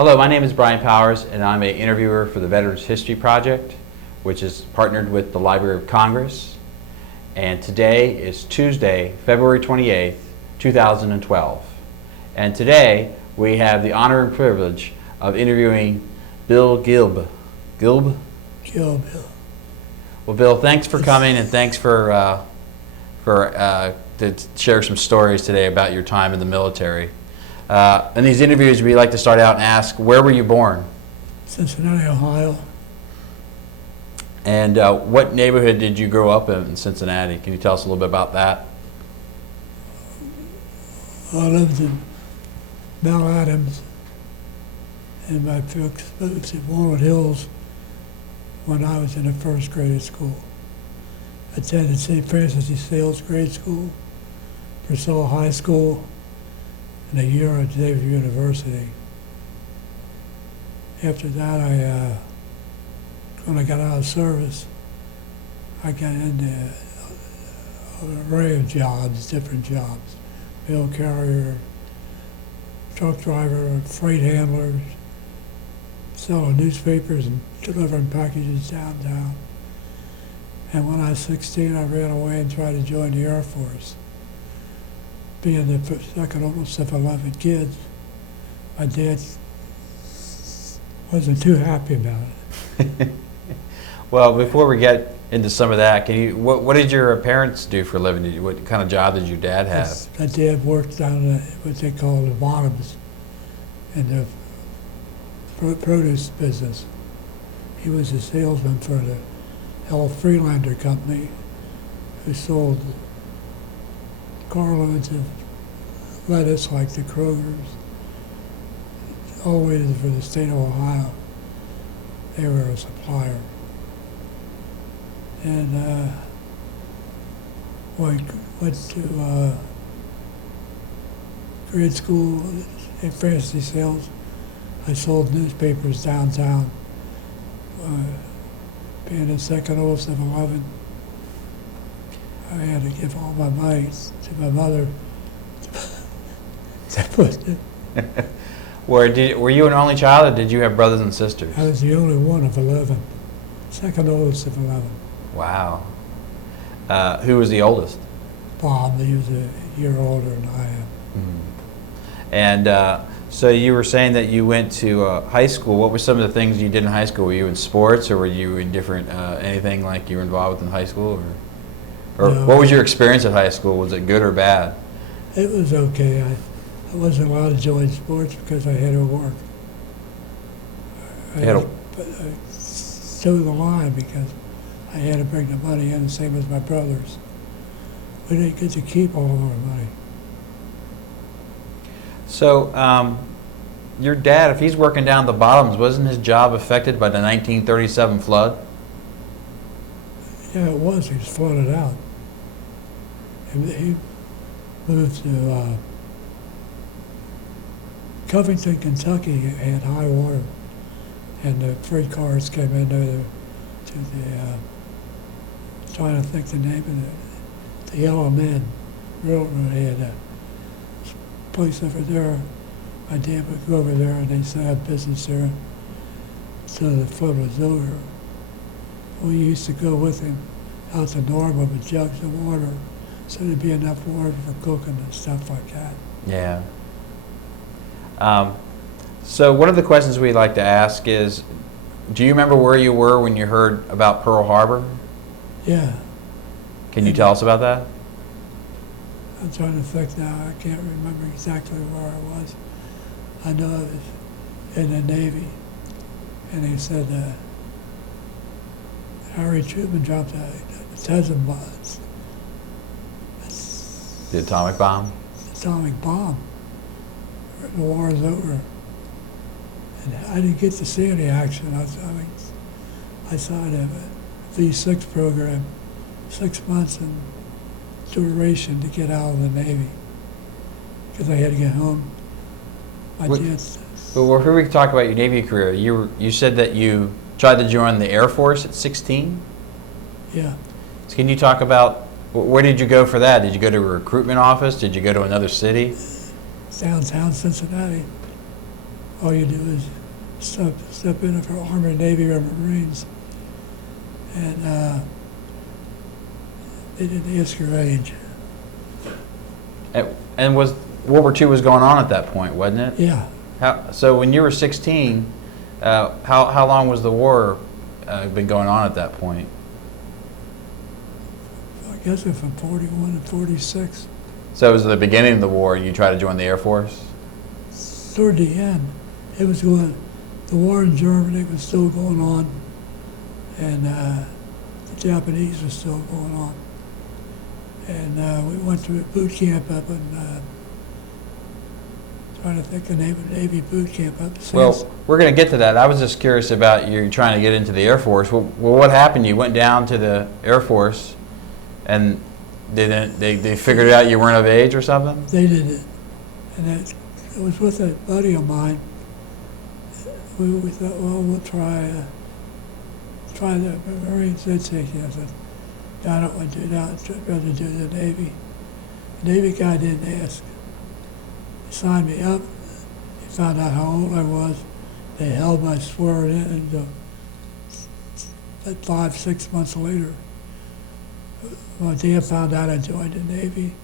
Hello, my name is Brian Powers, and I'm an interviewer for the Veterans History Project, which is partnered with the Library of Congress. And today is Tuesday, February 28th, 2012. And today we have the honor and privilege of interviewing Bill Gilb. Gilb? Gilb. Well, Bill, thanks for coming, and thanks to share some stories today about your time in the military. In these interviews, we like to start out and ask, where were you born? Cincinnati, Ohio. And what neighborhood did you grow up in Cincinnati? Can you tell us a little bit about that? I lived in Mount Adams, and my folks moved to Walnut Hills when I was in the first grade of school. I attended St. Francis de Sales grade school, Purcell High School, and a year at Xavier University. After that, when I got out of service, I got into an array of jobs, different jobs. Mail carrier, truck driver, freight handlers, selling newspapers and delivering packages downtown. And when I was 16, I ran away and tried to join the Air Force. Being the second oldest of 11 kids, my dad wasn't too happy about it. Well, before we get into some of that, what did your parents do for a living? What kind of job did your dad have? My dad worked down at what they call the bottoms in the produce business. He was a salesman for the L. Freelander Company, who sold carloads of lettuce like the Kroger's, always for the state of Ohio. They were a supplier. And went to grade school at Francis de Sales. I sold newspapers downtown. Being the second oldest of 11, I had to give all my money to my mother to put it. Were you an only child, or did you have brothers and sisters? I was the only one of 11, second oldest of 11. Wow. Who was the oldest? Bob, he was a year older than I am. Mm-hmm. And so you were saying that you went to high school. What were some of the things you did in high school? Were you in sports, or were you in different, anything like you were involved with in high school? Or No, what was your experience at high school? Was it good or bad? It was okay. I wasn't allowed to join sports because I had to work. I toe the line because I had to bring the money in, the same as my brothers. We didn't get to keep all of our money. So your dad, if he's working down the bottoms, wasn't his job affected by the 1937 flood? Yeah, it was. He was flooded out. He moved to Covington, Kentucky. It had high water, and the freight cars came in there to the trying to think the name of it, the Yellow Man Railroad. They had a place over there. My dad would go over there, and they set up business there until the flood was over. We used to go with him out to Norma with jugs of water, so there'd be enough water for cooking and stuff like that. Yeah. So one of the questions we like to ask is, do you remember where you were when you heard about Pearl Harbor? Yeah. Can you tell us about that? I'm trying to think now. I can't remember exactly where I was. I know I was in the Navy, and he said Harry Truman dropped a dozen bombs. The atomic bomb? Atomic bomb. The war is over. And I didn't get to see any action. I signed a V6 program, 6 months in duration to get out of the Navy because I had to get home. But before we talk about your Navy career, you said that you tried to join the Air Force at 16? Yeah. So can you talk about, where did you go for that? Did you go to a recruitment office? Did you go to another city? Downtown Cincinnati. all you do is step in for Army, Navy, or Marines, and they didn't ask your age. And was World War II was going on at that point, wasn't it? Yeah, So when you were 16, how long was the war been going on at that point? I guess if from 41 to 46. So it was the beginning of the war, you tried to join the Air Force? Toward the end, it was going. The war in Germany was still going on, and the Japanese was still going on. And we went to a boot camp up in, trying to think the name of the Navy boot camp up in Well, we're going to get to that. I was just curious about you trying to get into the Air Force. Well, what happened? You went down to the Air Force, and they figured out you weren't of age or something? They did it, and it was with a buddy of mine. We thought, well, we'll try the Marines. They'd take it. I said, I don't want to do that. I'd rather do the Navy. The Navy guy didn't ask. He signed me up. He found out how old I was. They held my swearing in until 5-6 months later. When Dan found out I joined the Navy,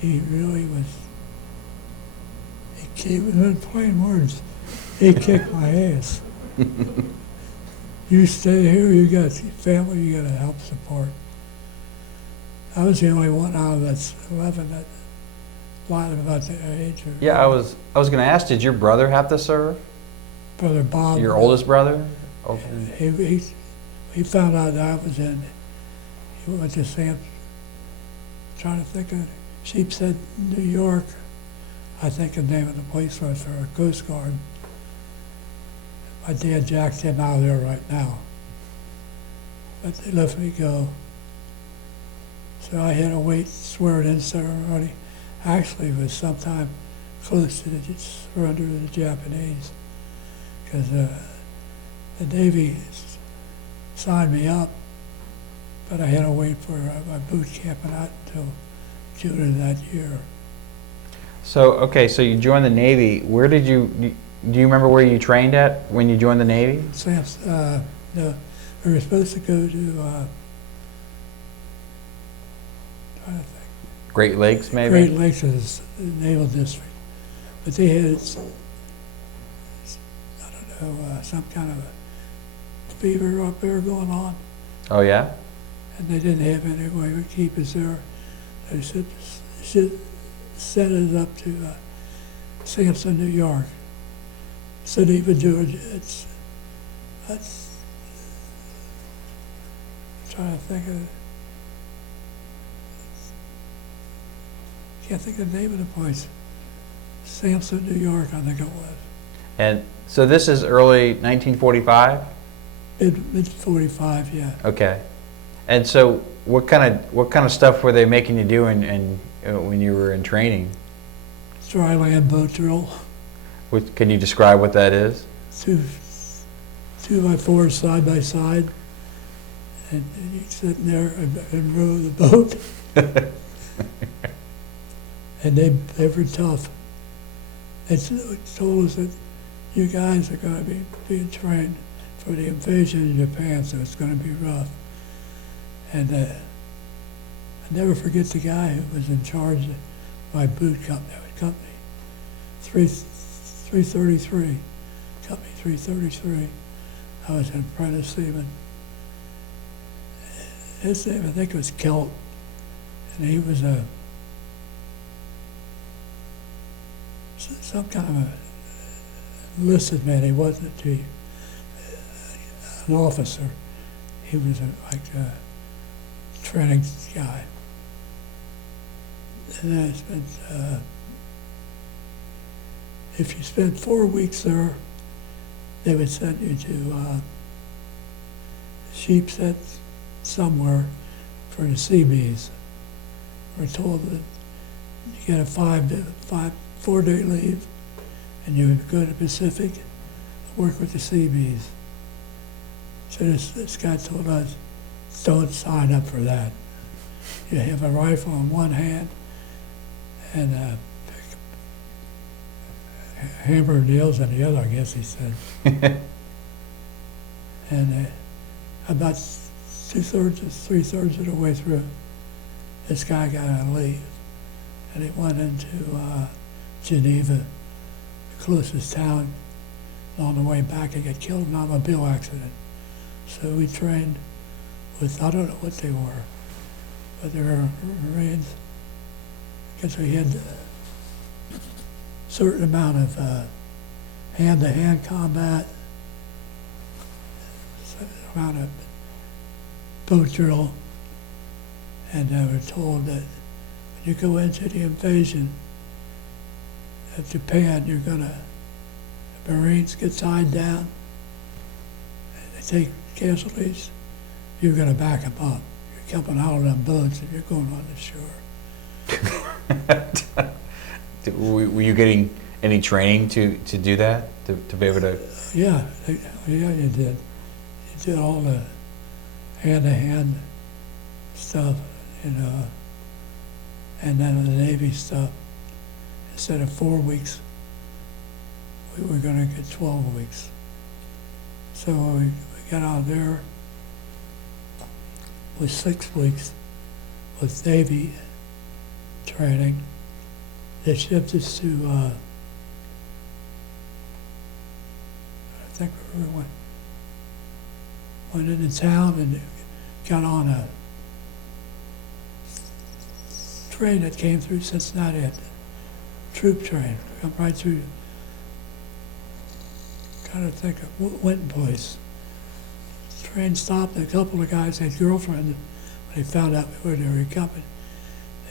he really was, he was in plain words, he kicked my ass. You stay here, you got family, you got to help support. I was the only one out of that 11 that lied about the age. Yeah, I was going to ask, did your brother have to serve? Brother Bob. Your oldest brother? He found out that I was in. He went to Sam, trying to think of Sheepshead, New York. I think the name of the place was for a Coast Guard. My dad jacked him out of there right now. But they let me go. So I had to wait, swearing-in ceremony. Actually, it was sometime close to the surrender of the Japanese, because the Navy signed me up, but I had to wait for my boot camp and not until June of that year. So, okay, so you joined the Navy. Where did you, do you remember where you trained at when you joined the Navy? No, we were supposed to go to, trying to think. Great Lakes, maybe? Great Lakes is the Naval District. But they had, I don't know, some kind of a fever up there going on, Oh, yeah? and they didn't have any way to keep us there. They should set it up to Sampson, New York. So they would do it. That's, I'm trying to think of it. Can't think of the name of the place. Sampson, New York, I think it was. And so this is early 1945? Mid 45, yeah. Okay. And so what kind of stuff were they making you do when you were in training? Dry land boat drill. Can you describe what that is? 2x4 side by side, and you sit there and row the boat. And they were tough. They told us that you guys are going to be being trained for the invasion of Japan, so it's going to be rough. And I never forget the guy who was in charge of my boot company, 333, company 333. I was an apprentice seaman. His name, I think, was Gilb, and he was some kind of a enlisted man. He wasn't an officer. He was like a training guy. And I spent, if you spent 4 weeks there, they would send you to Sheepshead somewhere for the Seabees. We're told that you get a 4-day leave, and you would go to the Pacific, work with the Seabees. So this guy told us, don't sign up for that. You have a rifle in one hand and a hammer and nails in the other, I guess he said. And about 2/3 to 3/3 of the way through, this guy got on leave, and he went into Geneva, the closest town. On the way back, he got killed in an automobile accident. So we trained with, I don't know what they were, but they were Marines, because we had a certain amount of hand-to-hand combat, certain amount of boat drill, and they were told that when you go into the invasion of Japan, you're gonna, the Marines get tied down, and they take casualties, you're gonna back them up. You're coming out of them boats and you're going on the shore. Were you getting any training to do that, to be able to? Yeah, yeah, you did. You did all the hand-to-hand stuff, you know, and then the Navy stuff. Instead of 4 weeks, we were going to get 12 weeks. So we got out there with 6 weeks with Navy training. They shipped us to, I think we went into town and got on a train that came through Cincinnati, a troop train, come right through. Kind of think of Winton Place. Train stopped, and a couple of guys had girlfriends. When they found out where they were coming,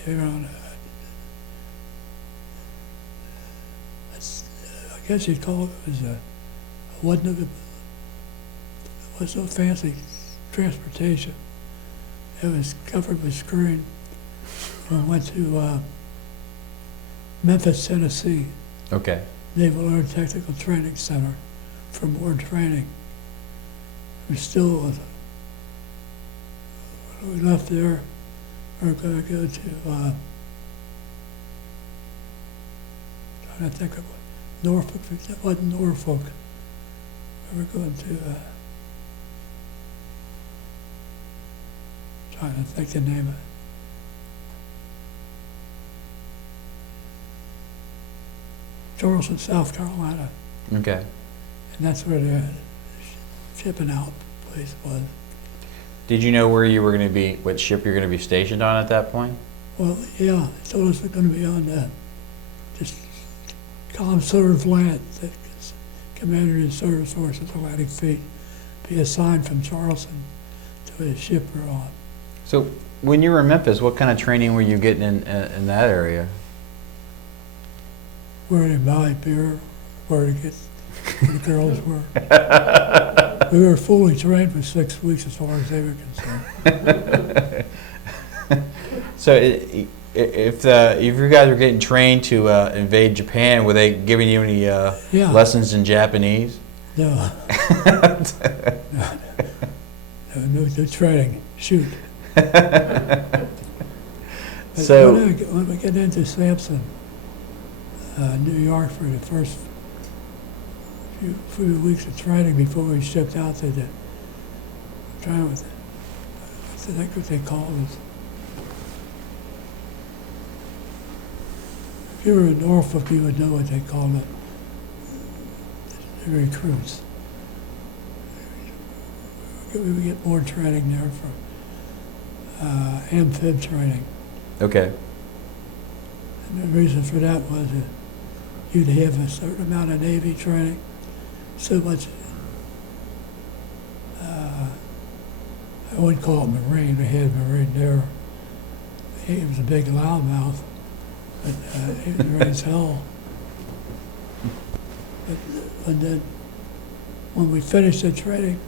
they were on I guess you'd call it wasn't so fancy transportation. It was covered with screen. We went to Memphis, Tennessee. Okay. Naval Air Technical Training Center for more training. We still, when we left there, we were going to go to, trying to think of Norfolk. It wasn't Norfolk. We were going to, trying to think the name of it. Charleston, South Carolina. Okay. And that's where the shipping out place was. Did you know where you were going to be, what ship you're going to be stationed on at that point? Well, yeah, they told us we're going to be on just ComServe land, the Commander of the Service Forces Atlantic Fleet, be assigned from Charleston to a ship we're on. So when you were in Memphis, what kind of training were you getting in that area? Where to buy beer, where to get where the girls were. We were fully trained for 6 weeks as far as they were concerned. So if you guys were getting trained to invade Japan, were they giving you any lessons in Japanese? No. No training. Shoot. So when we get into Sampson, New York, for the first few weeks of training before we shipped out to the, trying with, I think what they call it. If you were in Norfolk, you would know what they called it. The recruits. We would get more training there for amphib training. okay. And the reason for that was that you'd have a certain amount of Navy training, so much, I wouldn't call it Marine, we had Marine there. He was a big loudmouth, but he was right as hell. But then, when we finished the training,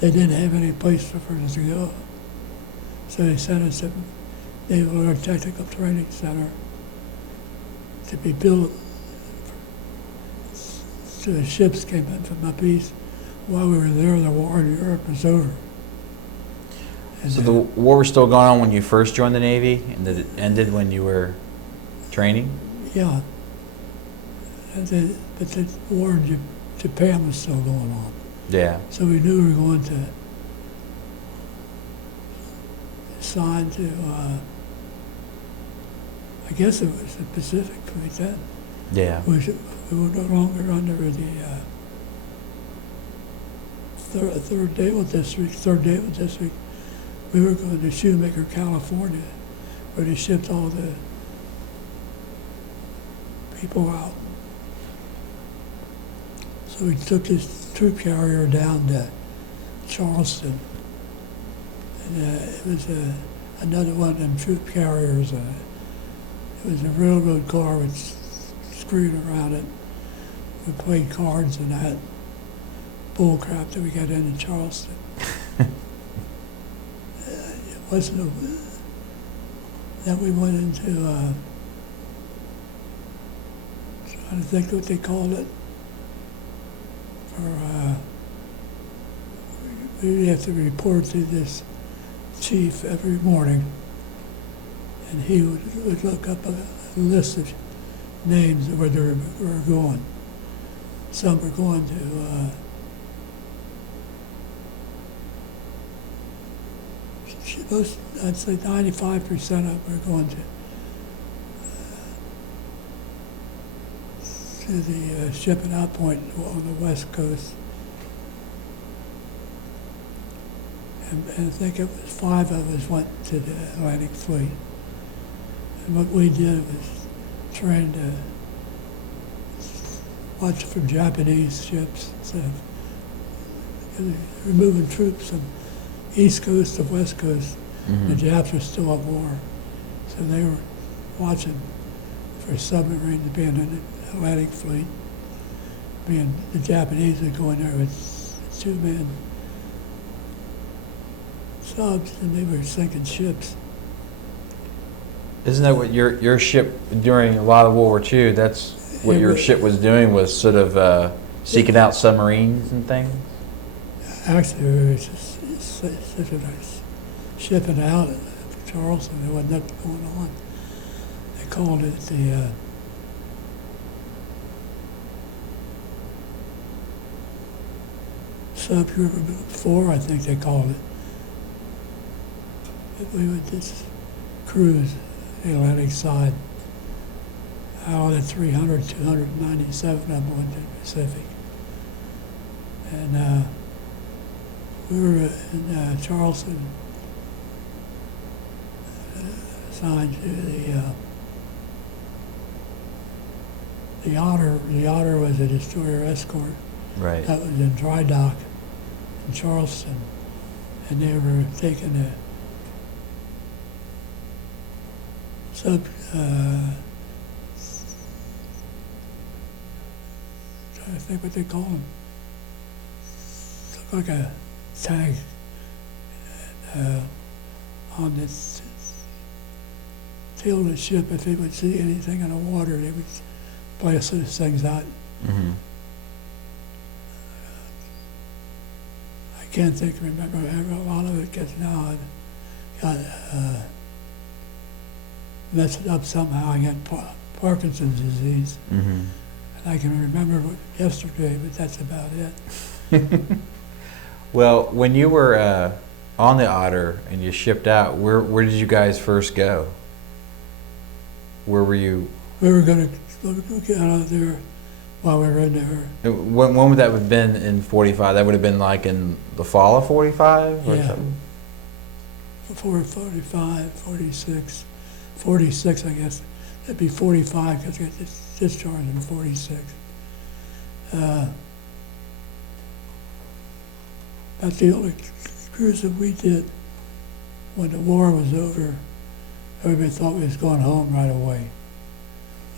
they didn't have any place for us to go. So they sent us to Naval Air Technical Training Center to be built. So the ships came in from up east. While we were there, the war in Europe was over. And So the war was still going on when you first joined the Navy, and that it ended when you were training? yeah, But the war in Japan was still going on. Yeah. So we knew we were going to sign to, I guess it was the Pacific Fleet then. Yeah. We were no longer under the third naval district. We were going to Shoemaker, California, where they shipped all the people out. So we took this troop carrier down to Charleston, and it was another one of them troop carriers. It was a railroad car with screen around it. We played cards and that bull crap that we got into Charleston. It wasn't then we went into trying to think what they called it. We have to report to this chief every morning, and he would look up a list of names of where they were going. Some were going to most, I'd say 95% of them were going to the shipping out point on the West Coast. And I think it was 5 of us went to the Atlantic Fleet. And what we did was trying to watch for Japanese ships instead of removing troops from East Coast to West Coast. Mm-hmm. The Japs were still at war. So they were watching for submarines being in the Atlantic Fleet. The Japanese would go in there with 2-man subs, and they were sinking ships. Isn't that what your ship during a lot of World War II? That's what your ship was doing, was sort of seeking out submarines and things. Actually, we were just shipping out of Charleston. There wasn't nothing going on. They called it the Sub-River 4, I think they called it. We would just cruise the Atlantic side. Out at 300, 297 of them went to the Pacific. And we were in Charleston, assigned to the Otter. The Otter was a destroyer escort. Right. That was in dry dock in Charleston. And they were taking a trying to think what they call them. Looked like a tag on this tail of the ship. If they would see anything in the water, they would blast those things out. Mm-hmm. I can't remember a lot of it, because now I got messed up somehow. I got Parkinson's disease. Mm-hmm. And I can remember yesterday, but that's about it. Well, when you were on the Otter and you shipped out, where did you guys first go? Where were you? We were going to get out of there while we were in there. When would that have been in 45? That would have been like in the fall of 45 or Yeah. something? Before 45, 46, 46, I guess. It'd be 45 because I got discharged in 46. That's the only cruise that we did when the war was over. Everybody thought we was going home right away.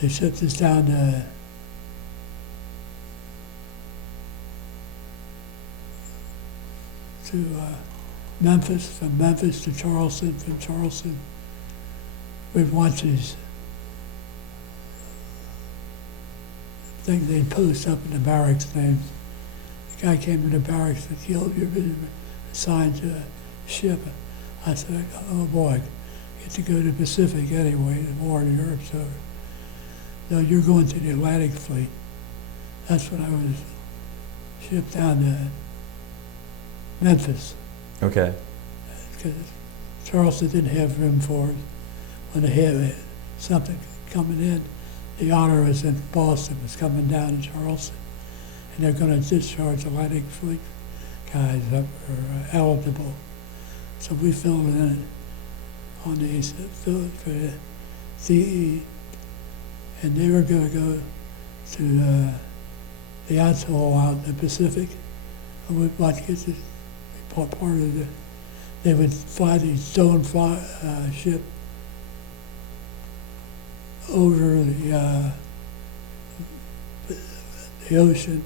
They shipped us down to Memphis, from Memphis to Charleston, from Charleston. We'd watch these things they'd post up in the barracks names. The guy came to the barracks and said, Gilb, you've been assigned to a ship. I said, oh boy, I get to go to the Pacific anyway, the war in Europe's over. No, you're going to the Atlantic Fleet. That's when I was shipped down to Memphis, Okay. because Charleston didn't have room for it. When they had something coming in, the Otter was in Boston, was coming down to Charleston, and they're going to discharge Atlantic Fleet guys that were eligible. So we filled in on these, filled for the CE, and they were going to go to the atoll out in the Pacific, and we'd like to get to be part of the. They would fly these stone ship over the ocean,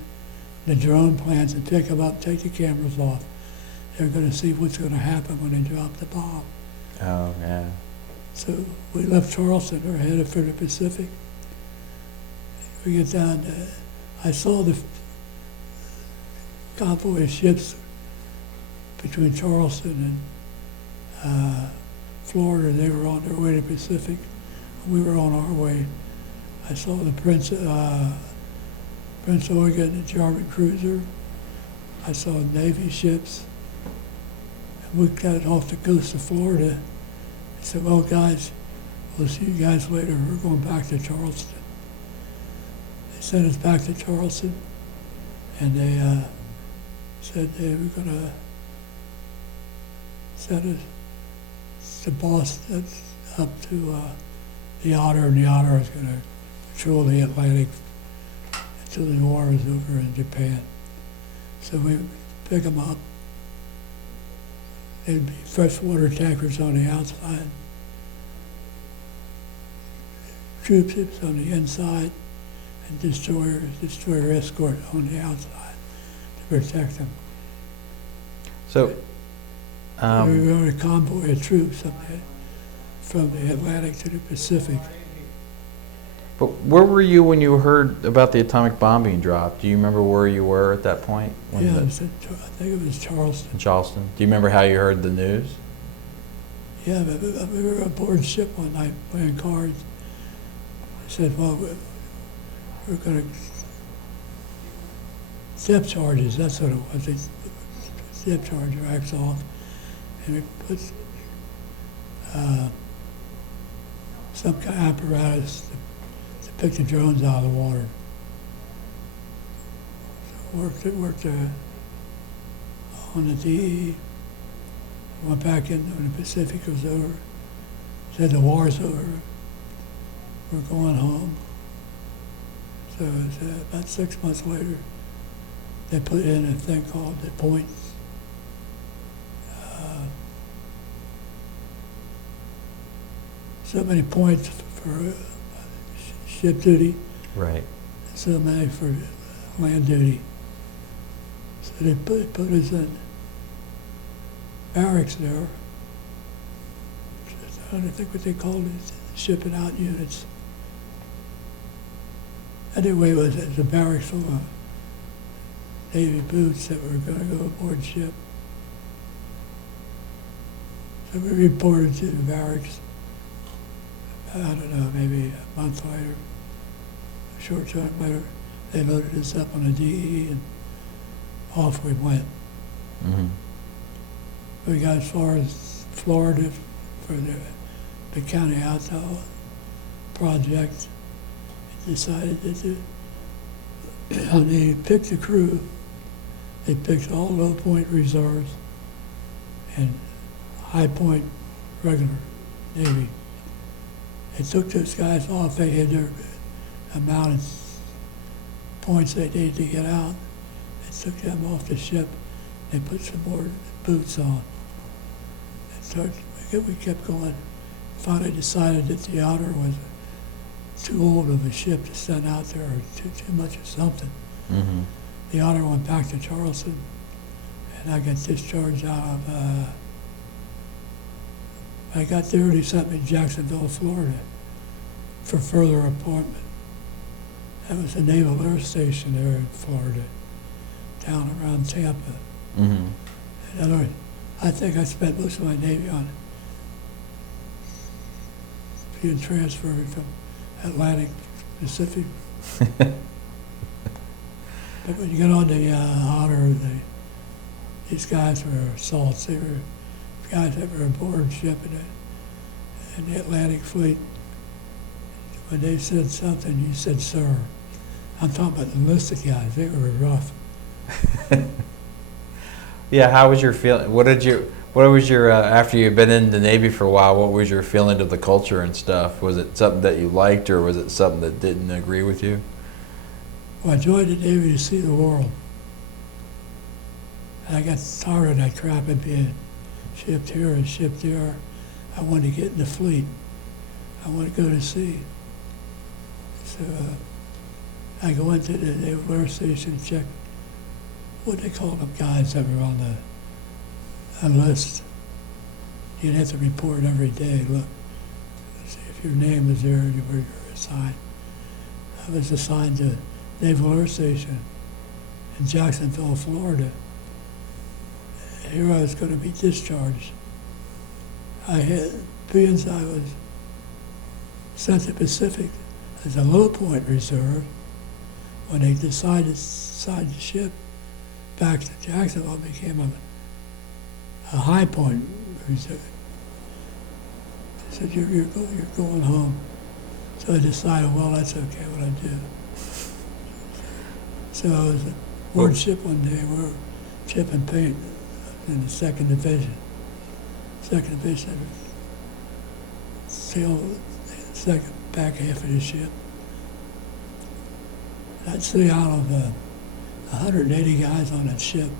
the drone planes, and pick them up, take the cameras off. They're going to see what's going to happen when they drop the bomb. Oh, yeah. So we left Charleston, we're headed for the Pacific. We get down to, I saw the convoy of ships between Charleston and Florida. They were on their way to the Pacific. We were on our way. I saw the Prince Eugen, the German cruiser. I saw Navy ships. And we got off the coast of Florida. I said, well, guys, we'll see you guys later. We're going back to Charleston. They sent us back to Charleston, and they said they were going to send us to Boston, up to the Otter, and the Otter was going to patrol the Atlantic until the war was over in Japan. So we pick them up. There'd be freshwater tankers on the outside, troop ships on the inside, and destroyer escort on the outside to protect them. So, We were on a convoy of troops from the Atlantic to the Pacific. but where were you when you heard about the atomic bomb being dropped? Do you remember where you were at that point? Yeah, I think it was Charleston. In Charleston. Do you remember how you heard the news? Yeah, but we were aboard ship one night playing cards. I said, well, we're going to step charges. That's what it was. They step charge racks off, and we put some kind of apparatus to pick the drones out of the water. So worked on the DE. Went back in when the Pacific was over. Said the war's over. We're going home. So about 6 months later, they put in a thing called the points. So many points for ship duty, Right. so many for land duty. So they put us in barracks there. I don't think what they called it, shipping out units. Anyway, it was a barracks full of Navy boots that were going to go aboard ship. So we reported to the barracks. I don't know, maybe a month later, a short time later, they loaded us up on a DE and off we went. Mm-hmm. We got as far as Florida for the county atoll project. Decided that when they picked the crew, they picked all low point reserves and high point regular Navy. They took those guys off. They had their amount of points they needed to get out. They took them off the ship. They put some more boots on. And we kept going. Finally decided that the Otter was too old of a ship to send out there, or too much of something. Mm-hmm. The Otter went back to Charleston, and I got discharged out of, I got there, they sent me to Jacksonville, Florida, for further appointment. That was a Naval Air Station there in Florida, down around Tampa. Mm-hmm. In other words, I think I spent most of my Navy on being transferred from Atlantic to Pacific. But when you get on the Otter, these guys were salts. They were guys that were aboard ship in the Atlantic Fleet. When they said something, you said, sir. I'm talking about the enlisted guys. They were rough. Yeah, how was your feeling? What was your, after you'd been in the Navy for a while, what was your feeling of the culture and stuff? Was it something that you liked, or was it something that didn't agree with you? Well, I joined the Navy to see the world. And I got tired of that crap of being shipped here and shipped there. I wanted to get in the fleet. I wanted to go to sea. So I go into the Naval Air Station and check what they call them guys that were on the list. You'd have to report every day. Look, see if your name was there, you were assigned. I was assigned to Naval Air Station in Jacksonville, Florida. And here I was going to be discharged. Being I was sent to Pacific as a low point reserve, when they decided to side the ship back to Jacksonville, it became a high point reserve. They said, you're going home. So I decided, well, that's okay what I do. So I was aboard ship one day, we were chipping paint in the second division. Second division, sailed the second back half of the ship. I'd say out of 180 guys on that ship,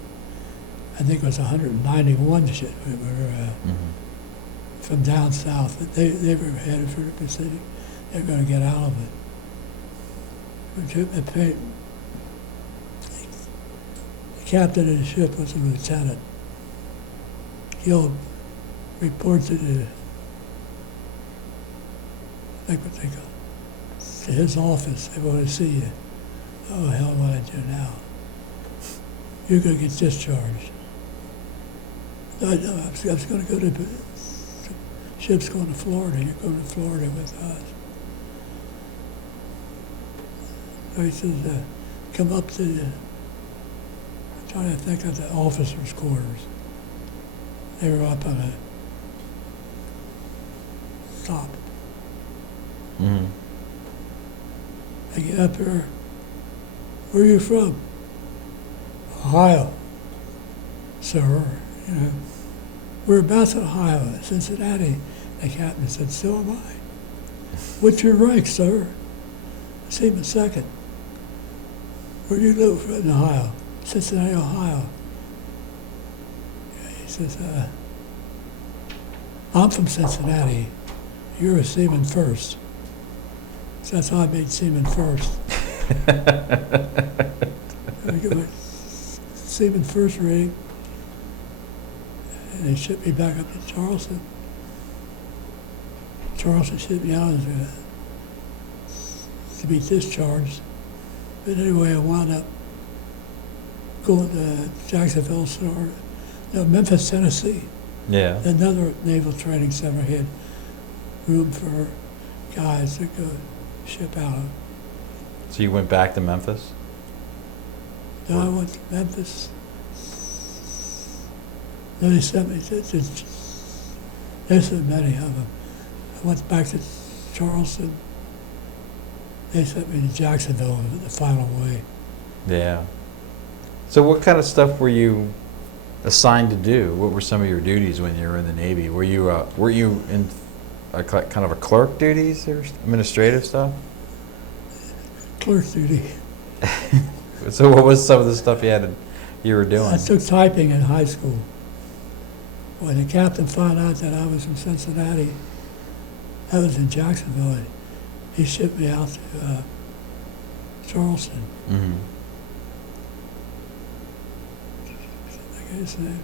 I think it was 191 ship we were from down south. They were headed for the Pacific. They were going to get out of it. We chipping paint. The captain of the ship was a lieutenant. Gilb reports to to his office. They want to see you. Oh, hell, what I do now? You're going to get discharged. I was going to go to, ship's going to Florida. You're going to Florida with us. So he says, come up to the, I'm trying to think of the officers' quarters. They were up on a top. Mm-hmm. I get up there. Where are you from? Ohio, sir. You know, whereabouts in Ohio? Cincinnati. The captain said, so am I. What's your rank, sir? Seaman second. Where do you live in Ohio? Cincinnati, Ohio. He says, I'm from Cincinnati. You're a Seaman first. So that's how I made Seaman first. I got my Seaman first rating, and they shipped me back up to Charleston. Charleston shipped me out to be discharged. But anyway, I wound up going to Jacksonville, Memphis, Tennessee. Yeah. Another naval training center had room for guys to go ship out of. So you went back to Memphis? Then I went to Memphis. Then they sent me there's so many of them. I went back to Charleston. They sent me to Jacksonville the final way. Yeah. So what kind of stuff were you assigned to do? What were some of your duties when you were in the Navy? Were you in kind of a clerk duties or administrative stuff? Clerk duty. So what was some of the stuff you were doing? I took typing in high school. When the captain found out that I was from Cincinnati, I was in Jacksonville, he shipped me out to Charleston. Mm-hmm. I get his name.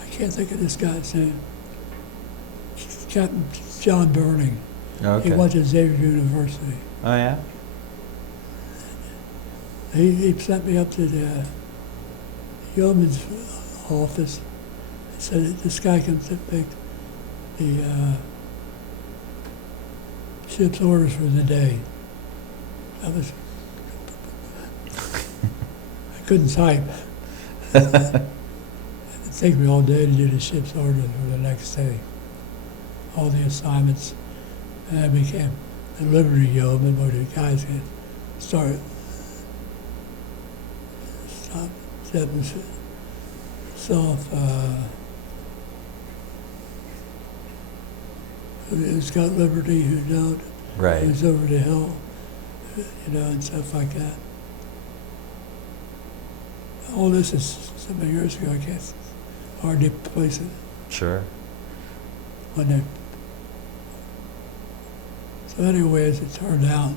I can't think of this guy's name. Captain John Burning. Okay. He went to Xavier University. Oh, yeah? He sent me up to the yeoman's office. He said, this guy can make the ship's orders for the day. I couldn't type. It'd take me all day to do the ship's orders for the next day. All the assignments. And I became the Liberty Yeoman, where the guys could start setting self. Who's got liberty, who don't, Right. who's over the hill, and stuff like that. All this is so many years ago. I can't hardly place it Sure. when they. So anyway, as it turned out,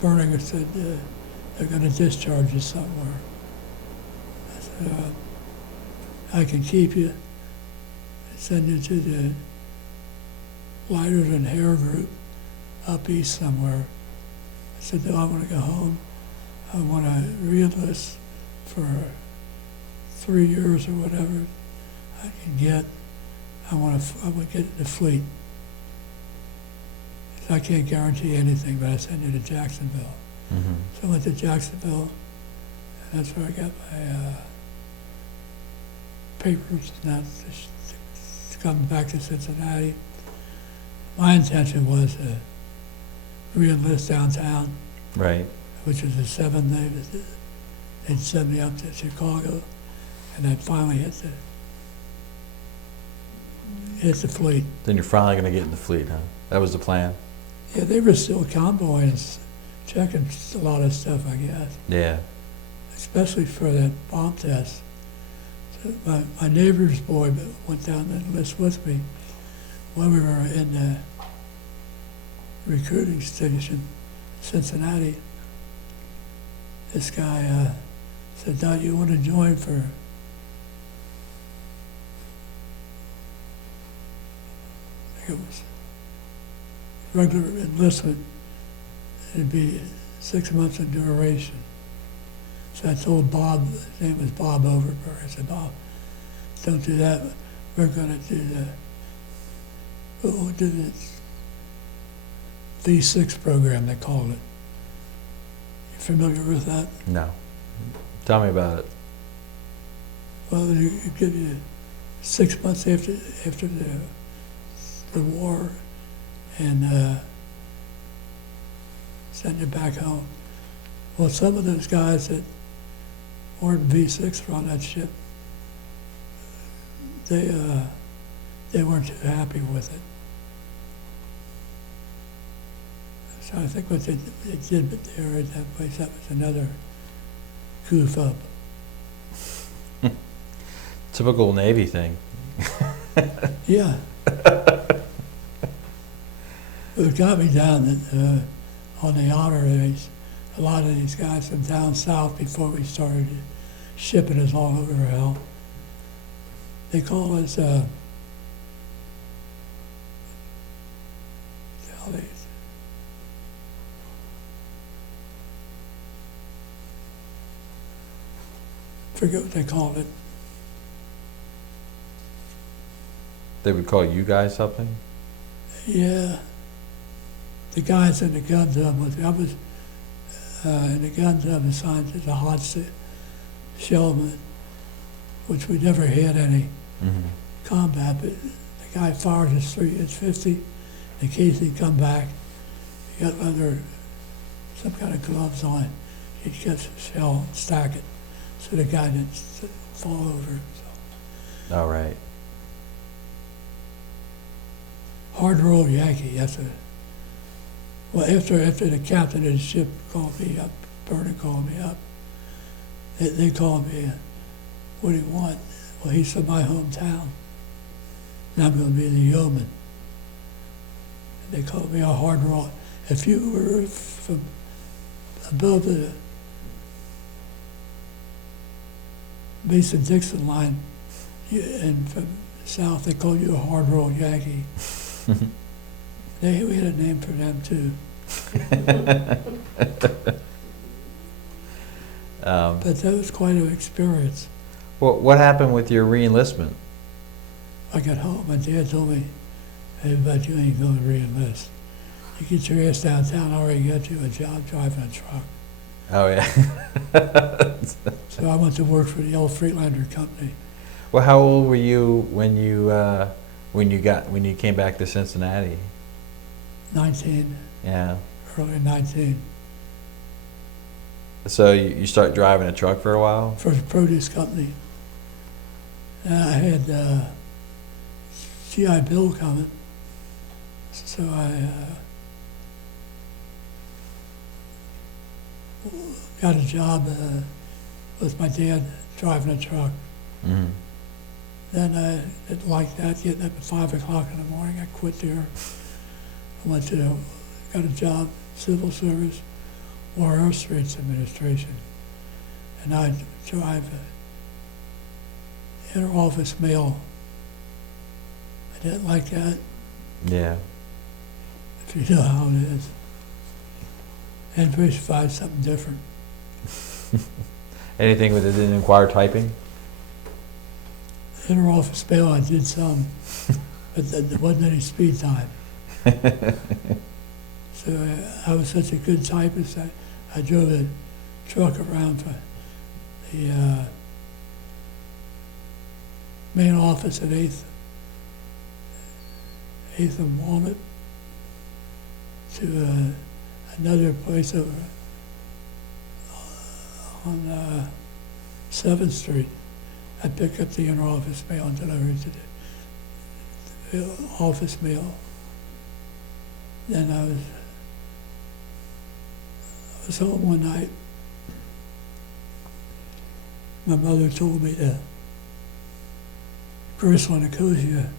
Berninger said they're going to discharge you somewhere. I said, I can keep you and send you to the Lighters and Hair Group up east somewhere. I said, no, I want to go home. I want to re-enlist for 3 years or whatever I can get. I want to get in the fleet. I can't guarantee anything, but I send you to Jacksonville. Mm-hmm. So I went to Jacksonville, and that's where I got my papers and that to come back to Cincinnati. My intention was to re-enlist downtown, Right. which was the 7th day. They'd send me up to Chicago, and I'd finally hit the fleet. Then you're finally going to get in the fleet, huh? That was the plan? Yeah, they were still convoying, checking a lot of stuff, I guess. Yeah. Especially for that bomb test. So my neighbor's boy went down to enlist with me when we were in the recruiting station, Cincinnati. This guy said, "Dad, you want to join for?" I think it was regular enlistment. It'd be 6 months in duration. So I told Bob, his name was Bob Overberg, I said, Bob, don't do that. We're going to do we'll do this V6 program, they called it. You familiar with that? No. Tell me about it. Well, you give you 6 months after the war, and send you back home. Well, some of those guys that weren't V6 on that ship, they weren't too happy with it. So I think what they did there at that place, that was another goof up. Typical Navy thing. Yeah. It got me down that, on the Otter. A lot of these guys from down south, before we started shipping us all over hell, they call us forget what they called it. They would call you guys something? Yeah. The guys in the gun tub with me. I was in the gun tub assigned to the hot shellman, which we never had any combat, but the guy fired his 350 in case he'd come back. He got under some kind of gloves on. He'd catch the shell and stack it so the guy didn't fall over. So. Oh, right. Hard roll Yankee, that's a. Well, after the captain of the ship called me up, Bernie called me up, they called me, what do you want? Well, he's from my hometown, and I'm going to be the yeoman. And they called me a hard roll. If you were from above the Mason-Dixon line, and from south, they called you a hard roll Yankee. We had a name for them too. But that was quite an experience. Well, what happened with your re-enlistment? I got home, my dad told me, hey, but you ain't going to re-enlist. You get your ass downtown, already got you a job driving a truck. Oh, yeah. So I went to work for the old Freelander company. Well, how old were you when you came back to Cincinnati? 19, Yeah. early 19, So you start driving a truck for a while? for the produce company. And I had GI Bill coming, so I got a job with my dad driving a truck. Mm-hmm. Then I didn't like that, getting up at 5 o'clock in the morning. I quit there. I got a job, civil service, War Streets Administration. And I drive inter-office mail. I didn't like that, Yeah. if you know how it is. And fish find something different. Anything that didn't require typing? Inter-office mail, I did some, but there wasn't any speed time. So I was such a good typist, I drove a truck around for the main office at 8th and Walnut to another place over on 7th Street. I'd pick up the inter-office mail and deliver it to the office mail. Then I was home one night. My mother told me that Chris Nicosia,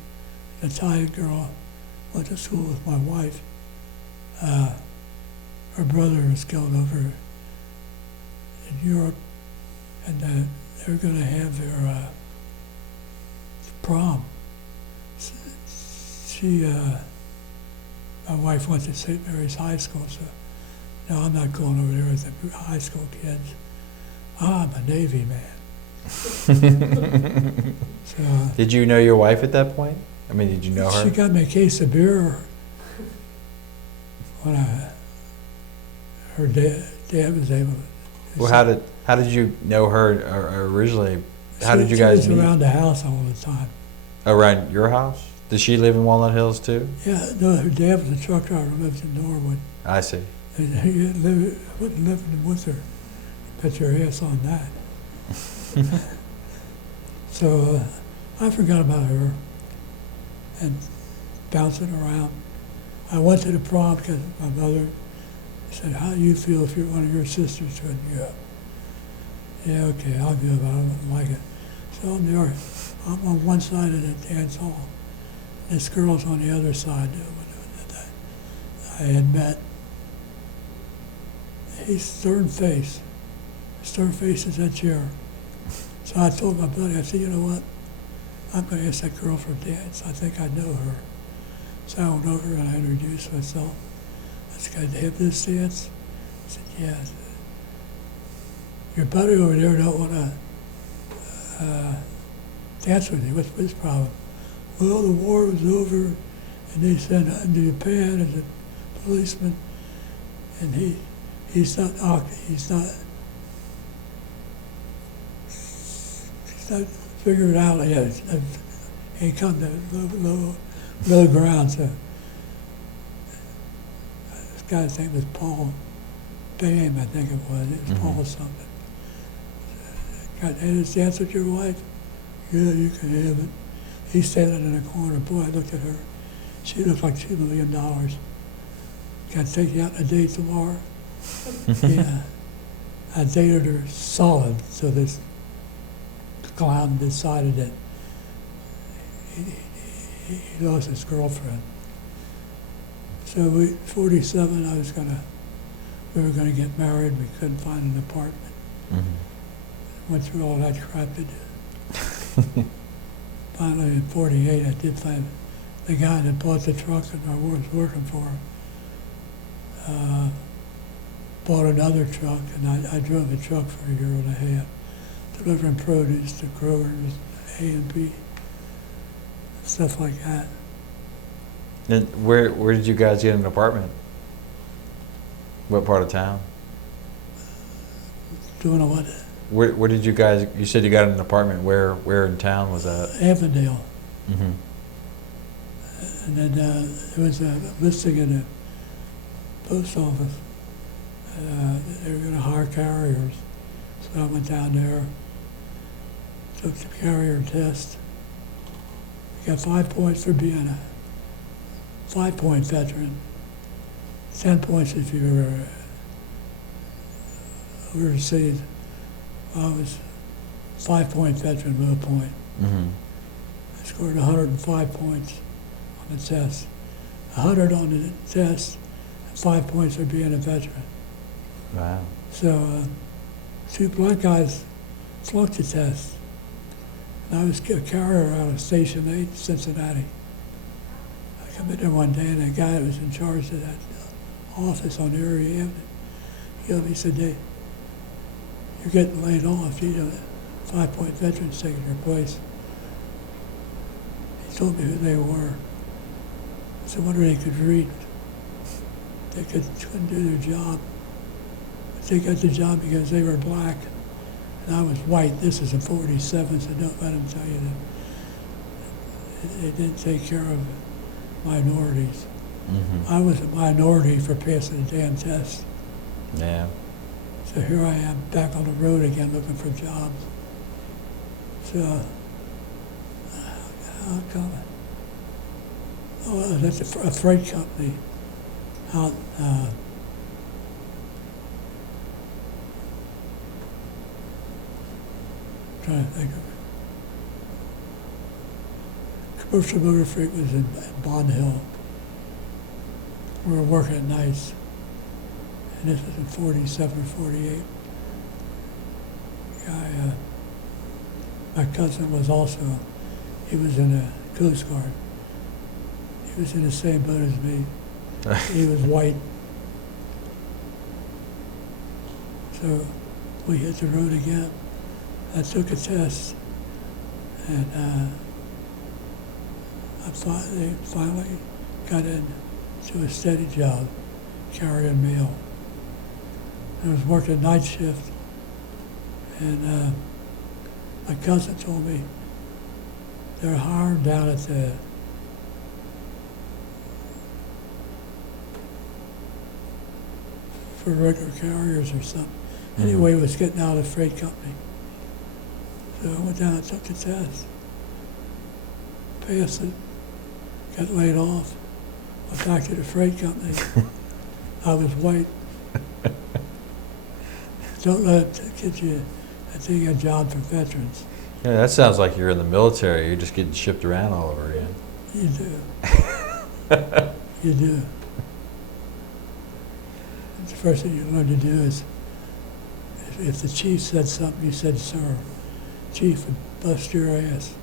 an Italian girl, went to school with my wife. Her brother was killed over in Europe, and they were going to have their prom. My wife went to St. Mary's High School, so no, I'm not going over there with the high school kids. I'm a Navy man. So, Did you know your wife at that point? I mean, did you know her? she got me a case of beer when her dad was able to. Well, how did you know her originally? How did you guys She meet? was around the house all the time. Around your house? Does she live in Walnut Hills too? Yeah, no, her dad was a truck driver, lived in Norwood. I see. And he wasn't living with her. Bet your ass on that. So I forgot about her and bouncing around. I went to the prom because my mother said, "How do you feel if one of your sisters wouldn't go?" Yeah, okay, I'll go, but I wouldn't like it. So I'm there. I'm on one side of the dance hall. This girl's on the other side that I had met. He's stern face. Stern face is that chair. So I told my buddy, I said, you know what? I'm going to ask that girl for a dance. I think I know her. So I went over and I introduced myself. I said, can I have this dance? He said, yeah. I said, your buddy over there don't want to dance with you. What's his problem? Well, the war was over, and they sent him to Japan as a policeman, and he's not figured out yet. He come to low ground. So this guy's name was Paul Bam, I think it was. It was Paul something. Got his dance with your wife? Yeah, you can have it. He's standing in the corner. Boy, I looked at her. She looked like $2 million. Can I take you out on a date tomorrow? Yeah. I dated her solid, so this clown decided that he lost his girlfriend. So 47, we were gonna get married. We couldn't find an apartment. Went through all that crap to do. Finally, in 48, I did find the guy that bought the truck that I was working for. Bought another truck, and I drove the truck for a year and a half, delivering produce to growers, A&P, stuff like that. And where did you guys get an apartment? What part of town? doing what? Where did you guys, you said you got an apartment, where in town was that? Avondale. Mm-hmm. And then there was a listing in the post office. They were going to hire carriers. So I went down there, took the carrier test. Got 5 points for being a 5-point veteran. 10 points if you were overseas. I was 5-point veteran, low point. Mm-hmm. I scored 105 points on the test. 100 on the test, and 5 points for being a veteran. Wow. So 2 black guys flunked the test. And I was a carrier out of Station 8, Cincinnati. I come in there one day, and the guy that was in charge of that office on Erie Avenue, he said, "Hey, you're getting laid off. You know, 5-point veterans taking your place." He told me who they were. I said, "Wonder they could read. They couldn't do their job. But they got the job because they were black, and I was white. This is a 47, so don't let them tell you that they didn't take care of minorities." Mm-hmm. I was a minority for passing the damn test. Yeah. So here I am back on the road again looking for jobs. So, how come? Oh, that's a freight company out, trying to think of it. Commercial motor freight was in Bond Hill. We were working at nights. And this was in 47 or 48. My cousin was also, he was in the Coast Guard. He was in the same boat as me. He was white. So we hit the road again. I took a test, and I finally got into a steady job, carrying mail. I was working night shift, and my cousin told me they're hiring down at the for regular carriers or something. Mm-hmm. Anyway, it was getting out of the freight company. So I went down and took the test, passed it, got laid off, went back to the freight company. I was white. Don't let it get you, I think, a job for veterans. Yeah, that sounds like you're in the military. You're just getting shipped around all over again. You do. You do. The first thing you learn to do is, if the chief said something, you said, "Sir." Chief would bust your ass,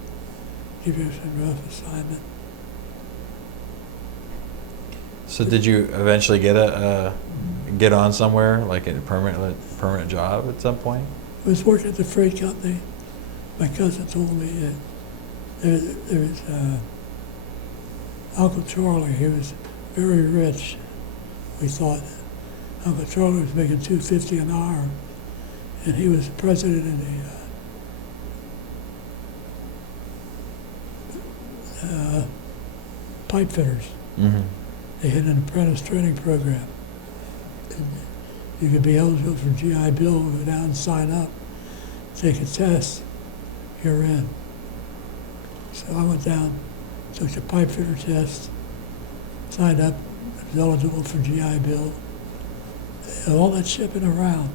give you some rough assignment. So did you eventually get on somewhere, like a permanent job at some point? I was working at the freight company. My cousin told me that there was Uncle Charlie. He was very rich. We thought Uncle Charlie was making $250 an hour, and he was president of the pipe fitters. Mm-hmm. They had an apprentice training program. And you could be eligible for GI Bill, go down and sign up, take a test, you're in. So I went down, took the pipe fitter test, signed up, was eligible for GI Bill. And all that shipping around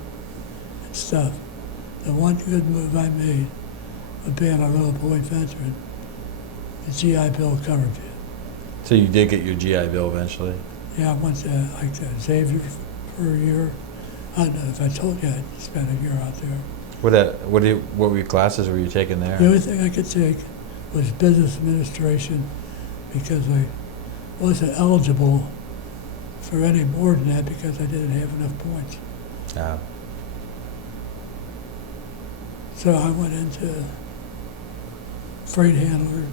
and stuff. The one good move I made was being a low point veteran. The GI Bill covered you. So you did get your GI Bill eventually? Yeah, I went to Xavier for a year. I don't know if I told you I spent a year out there. What were your classes were you taking there? The only thing I could take was business administration because I wasn't eligible for any more than that because I didn't have enough points. Ah. So I went into freight handler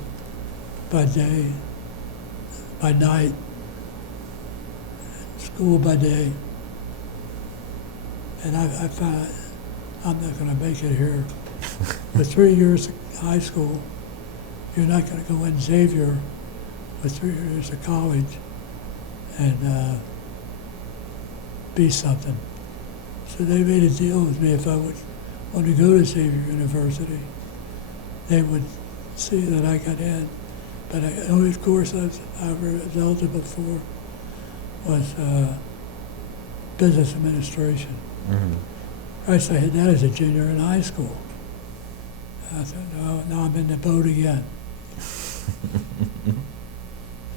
by day, by night, school by day. And I found I'm not going to make it here. With 3 years of high school, you're not going to go in Xavier with 3 years of college and be something. So they made a deal with me if I would want to go to Xavier University, they would see that I got in. But the only course I was eligible for was business administration. Mm-hmm. Christ, I had that as a junior in high school. I thought, no, now I'm in the boat again.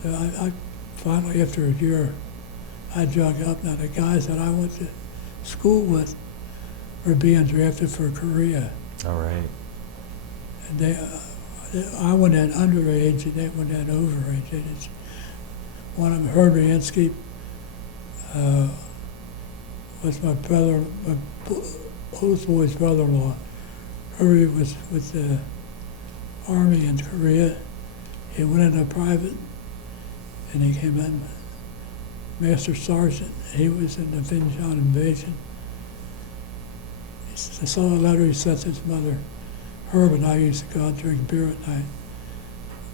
So I finally, after a year, I dug up. Now the guys that I went to school with were being drafted for Korea. All right. And I went in underage and they went in overage. And it's, one of them, Herbie Inskeep, was my brother, my oldest boy's brother-in-law. Herbie was with the Army in Korea. He went into private and he came in Master Sergeant. He was in the Vinjan invasion. I saw a letter he sent his mother. Herb and I used to go out and drink beer at night.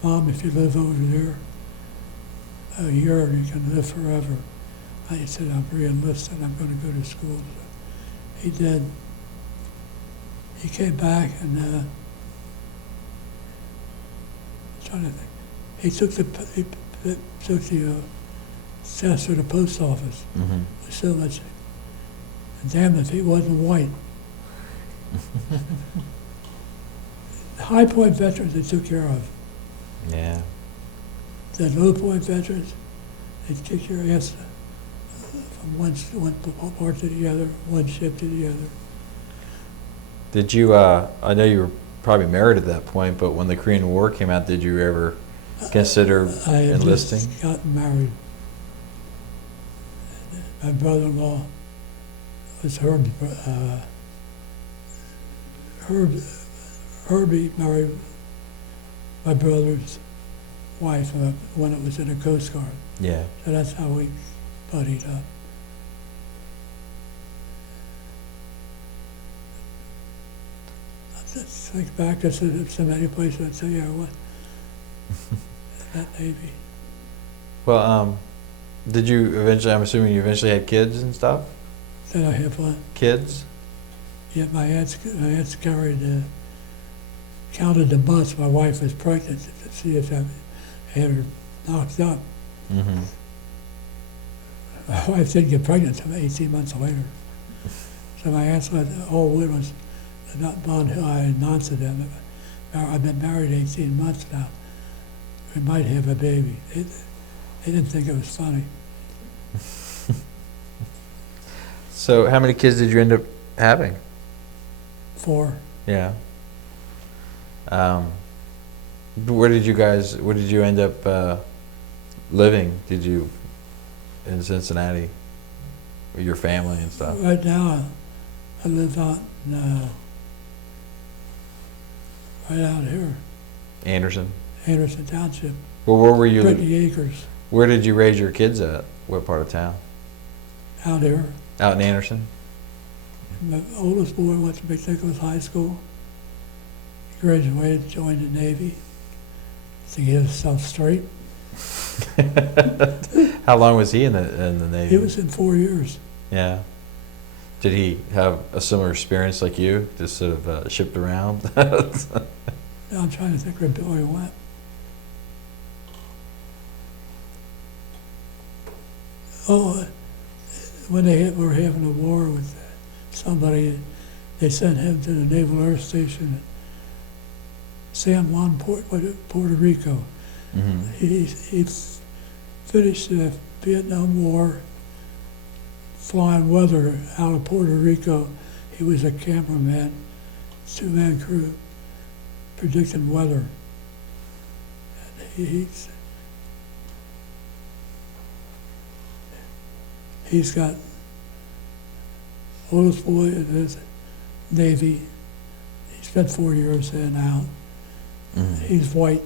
Mom, if you live over there a year, you can live forever. I said, I'm re-enlisted, I'm going to go to school. So he did. He came back and I'm trying to think. He took the test for the post office. Mm-hmm. With so much. And damn if he wasn't white. High Point veterans they took care of. Yeah. The Low Point veterans, they'd kick your ass from one part to the other, one ship to the other. Did you, I know you were probably married at that point, but when the Korean War came out, did you ever consider I had enlisting? just gotten married. My brother-in-law was Herbie married my brother's wife when it was in the Coast Guard. Yeah. So that's how we buddied up. I just think back to so many places I'd say, yeah, I went. That Navy. Well, did you eventually, I'm assuming you eventually had kids and stuff? Then I have one. Kids? Yeah, my aunt's carried counted the months my wife was pregnant to see if I had her knocked up. Mm-hmm. My wife didn't get pregnant until 18 months later. So my aunt said, all widows, not Bond Hill, I announced to them, I've been married 18 months now. We might have a baby. They didn't think it was funny. So how many kids did you end up having? 4. Yeah. Where did you end up living? Did you in Cincinnati with your family and stuff? Right now, I live out right out here, Anderson? Anderson Township, Well, where were you? Brittany Acres, Where did you raise your kids at? What part of town? out here. Out in Anderson? My oldest boy went to McNicholas High School. He graduated, joined the Navy to get himself straight. How long was he in the Navy? He was in 4 years. Yeah. Did he have a similar experience like you, just sort of shipped around? Now I'm trying to think where Billy went. Oh, when they were having a war with somebody, they sent him to the Naval Air Station at San Juan, Puerto Rico. Mm-hmm. He finished the Vietnam War flying weather out of Puerto Rico. He was a cameraman, 2-man crew, predicting weather. And he's got oldest boy in his Navy. He spent 4 years in and out. Mm-hmm. He's white.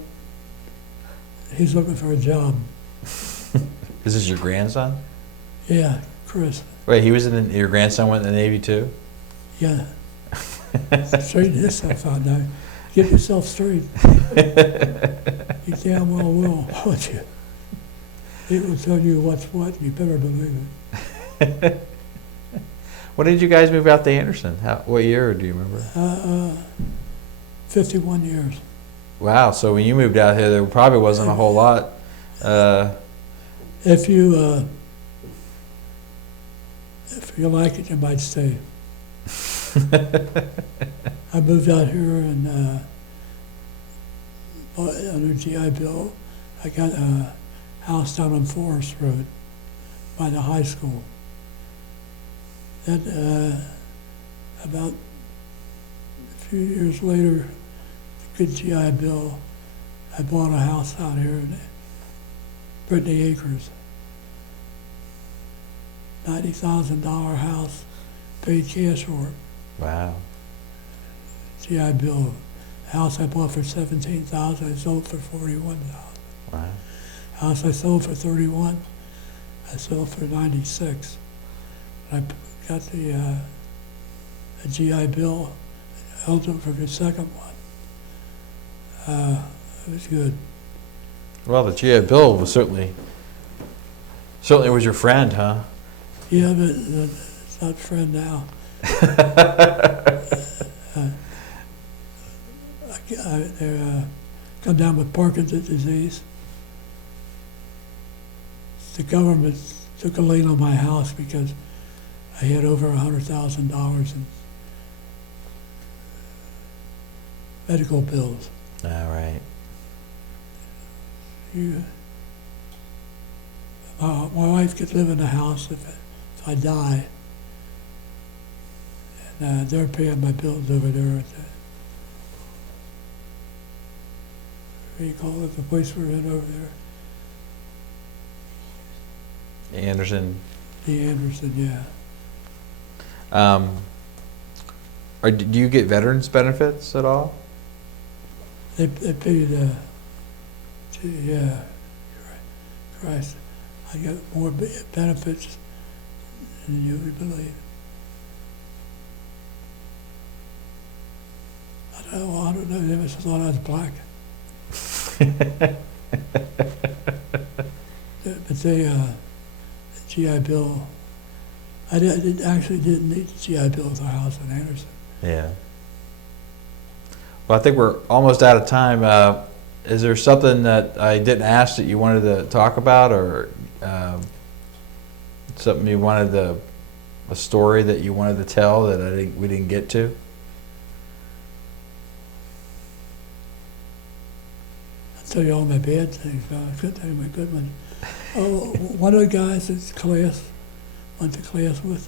He's looking for a job. Is this your grandson? Yeah, Chris. Wait, he was in your grandson went in the Navy too? Yeah. Straighten yourself out now. Get yourself straight. You damn well will, won't you? It will tell you what's what, you better believe it. When did you guys move out to Anderson? What year do you remember? 51 years. Wow, so when you moved out here, there probably wasn't a whole lot. If you like it, you might stay. I moved out here and under GI Bill. I got a house down on Forest Road by the high school. Then about a few years later, good GI Bill, I bought a house out here in Brittany Acres. $90,000 house, paid cash for it. Wow. GI Bill. House I bought for $17,000, I sold for $41,000. Wow. House I sold for $31,000, I sold for $96,000. I got the GI Bill, held it for the second one. It was good. Well, the GI Bill was certainly was your friend, huh? Yeah, but it's not friend now. They come down with Parkinson's disease. The government took a lien on my house because I had over $100,000 in medical bills. All right. My wife could live in the house if I die. And they're paying my bills over there at the, what do you call it, the place we're in over there? Anderson. The Anderson, yeah. Do you get veterans benefits at all? They pay yeah, Christ, I got more benefits than you would believe. I don't know, they must have thought I was black. But the GI Bill, I actually didn't need the GI Bill with our house in Anderson. Yeah. Well, I think we're almost out of time. Is there something that I didn't ask that you wanted to talk about, or something you wanted a story that you wanted to tell that we didn't get to? I'll tell you all my bad things, but I couldn't tell you my good ones. Oh, one of the guys that's went to class with,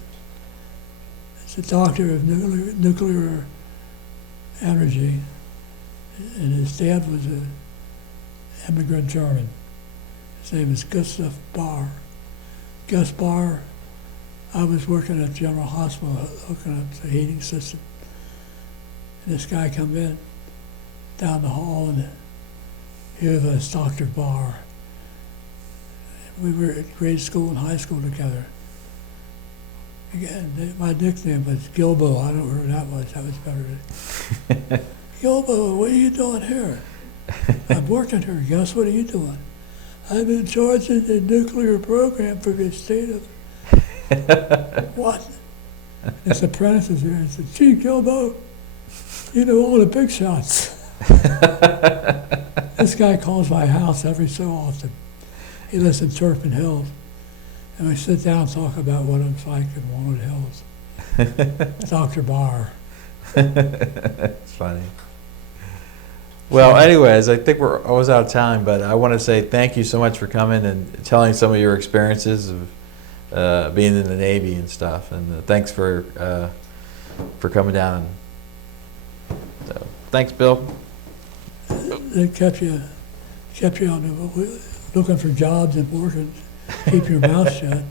is a doctor of nuclear energy, and his dad was an immigrant German. His name is Gustav Bahr. Gus Bahr, I was working at General Hospital hooking up the heating system, and this guy come in down the hall, and here was Dr. Bahr. We were at grade school and high school together. Again, my nickname was Gilbo. I don't know who that was. That was better. Gilbo, what are you doing here? I'm working here. Gus, what are you doing? I'm in charge of the nuclear program for the state of... What? His apprentice is there. He said, gee, Gilbo, you know all the big shots. This guy calls my house every so often. He lives in Turpin Hills. And we sit down and talk about what it's like in Walnut Hills. Dr. Bahr. It's funny. Well, anyways, I think we're almost out of time, but I want to say thank you so much for coming and telling some of your experiences of being in the Navy and stuff. And thanks for coming down. So, thanks, Bill. They kept you on the, looking for jobs and working. Keep your mouth shut.